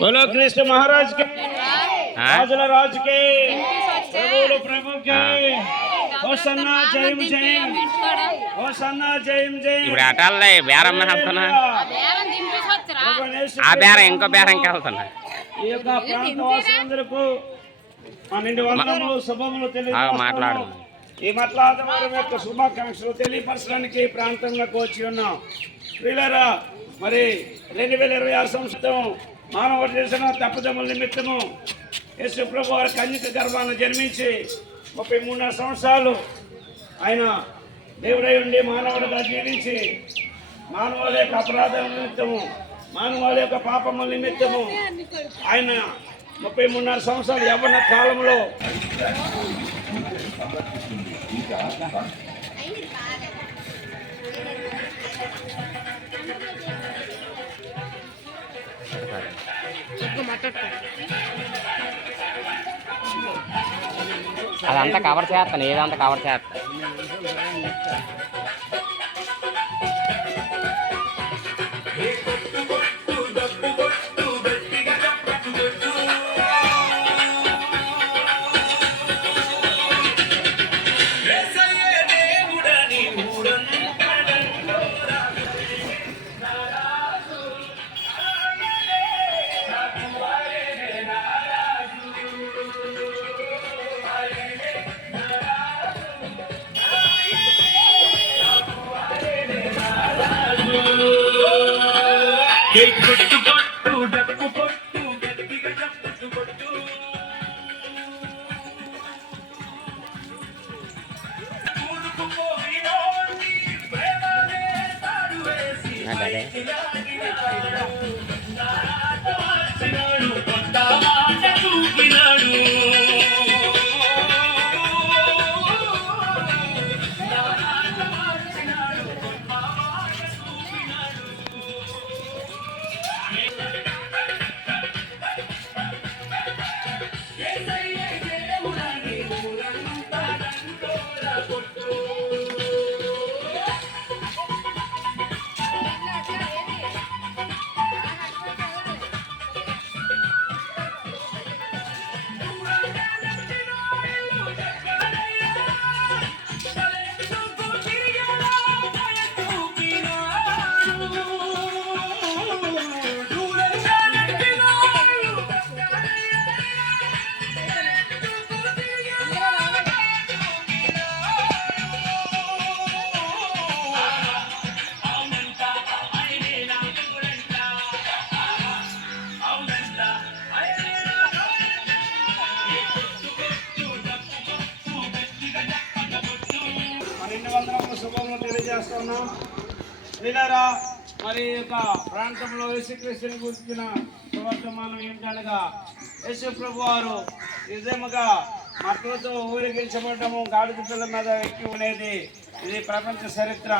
बोलो कृष्ण महाराज के, राजुల రాజు के, ప్రభువుల ప్రభు के, హోసన్నా జయం జయం, హోసన్నా జయం జయం. ఇప్పుడు అటాలే బేరం వెళ్తున్నా, ఆ బేరం ఇంకో బేరంకి వెళ్తున్నా. ఈ యొక్క ప్రాంతవాసులందరికీ మా నిండు వందనములు శుభములు తెలియజేస్తున్నాను. ఈ మట్లాదవారి యొక్క శుభాకాంక్షలు తెలియపరచడానికి ప్రాంతంలోకి వచ్చి ఉన్నాం. వీళ్ళరా మరి 2026 సంవత్సరం మానవుడు చేసిన తప్పుదమ్ముల నిమిత్తము యేసు ప్రభు వారి కన్యక గర్భాన్ని జన్మించి 33 సంవత్సరాలు ఆయన దేవుడై ఉండి మానవుడిగా జీవించి మానవుల యొక్క అపరాధం నిమిత్తము మానవుల యొక్క పాపముల నిమిత్తము ఆయన 33 సంవత్సరాలు యవ్వన కాలంలో అదంతా కవర్ చేస్తాను, ఏదంతా కవర్ చేస్తాను. తెలియజేస్తున్నాం. వీళ్ళరా మరి యొక్క ప్రాంతంలో యేసుక్రీస్తుని గురించిన సువర్తమానం ఏమిటనగా యేసు ప్రభు వారు నిజముగా మట్లతో ఊరేగించబడము గాడిద పిల్ల మీద ఎక్కి ఉండేది. ఇది ప్రపంచ చరిత్ర.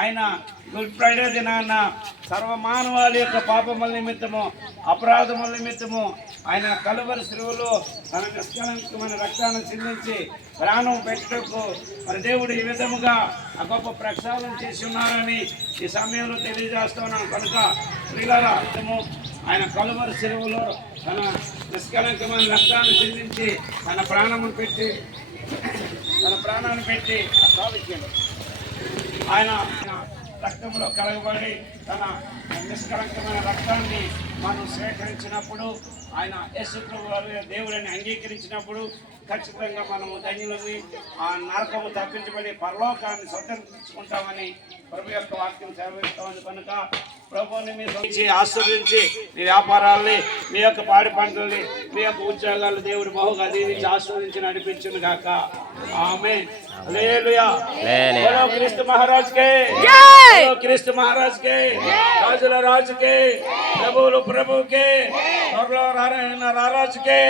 ఆయన గుడ్ ఫ్రైడే దినాన్న సర్వమానవాళి యొక్క పాపముల నిమిత్తము అపరాధముల నిమిత్తము ఆయన కలువరి శిలువలో తన నిష్కలంకమైన రక్తాన్ని చిందించి ప్రాణం పెట్టుటకు మరి దేవుడు ఈ విధముగా ఆ గొప్ప ప్రక్షాళన చేసి ఉన్నారని ఈ సమయంలో తెలియజేస్తున్నాం. కనుక ప్రియులారా ఆయన కలువరి శిలువలో తన నిష్కలంకమైన రక్తాన్ని చిందించి తన ప్రాణాన్ని పెట్టి సాధించాడు. ఆయన రక్తంలో కలగబడి తన నిష్కలంకమైన రక్తాన్ని మనం స్వీకరించినప్పుడు ఆయన యేసు ప్రభువు దేవుడిని అంగీకరించినప్పుడు ఖచ్చితంగా మనము ధన్యులని ఆ నరకము తప్పించబడి పరలోకాన్ని స్వతంత్రించుకుంటామని ప్రభు యొక్క వాక్యం సెలవిస్తోంది. కనుక ప్రభువుని మీ ఆశీర్వదించి మీ వ్యాపారాల్ని, మీ యొక్క పాడి పంటల్ని, మీ యొక్క ఉద్యోగాలు దేవుడు బహుగా దీవించి ఆశీర్వదించి నడిపించును గాక. ఆమేన్. హల్లెలూయా. బోలో క్రీస్తు మహారాజ్ కే, బోలో క్రీస్తు మహారాజ్ కే, రాజుల రాజుకే, ప్రభువులు ప్రభువుకే, త్వరలో రారాయణ రారాజుకే,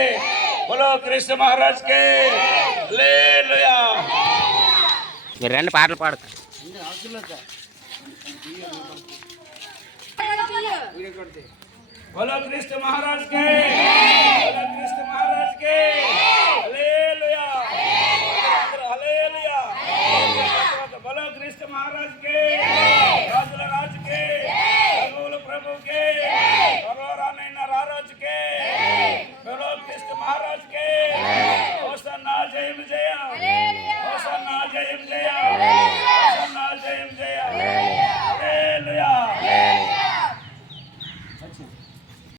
బోలో క్రీస్తు మహారాజ్ కే. హల్లెలూయా. మీరు రెండు పాటలు పాడుతారు. बोलो कृष्ण महाराज के, बोलो कृष्ण महाराज के।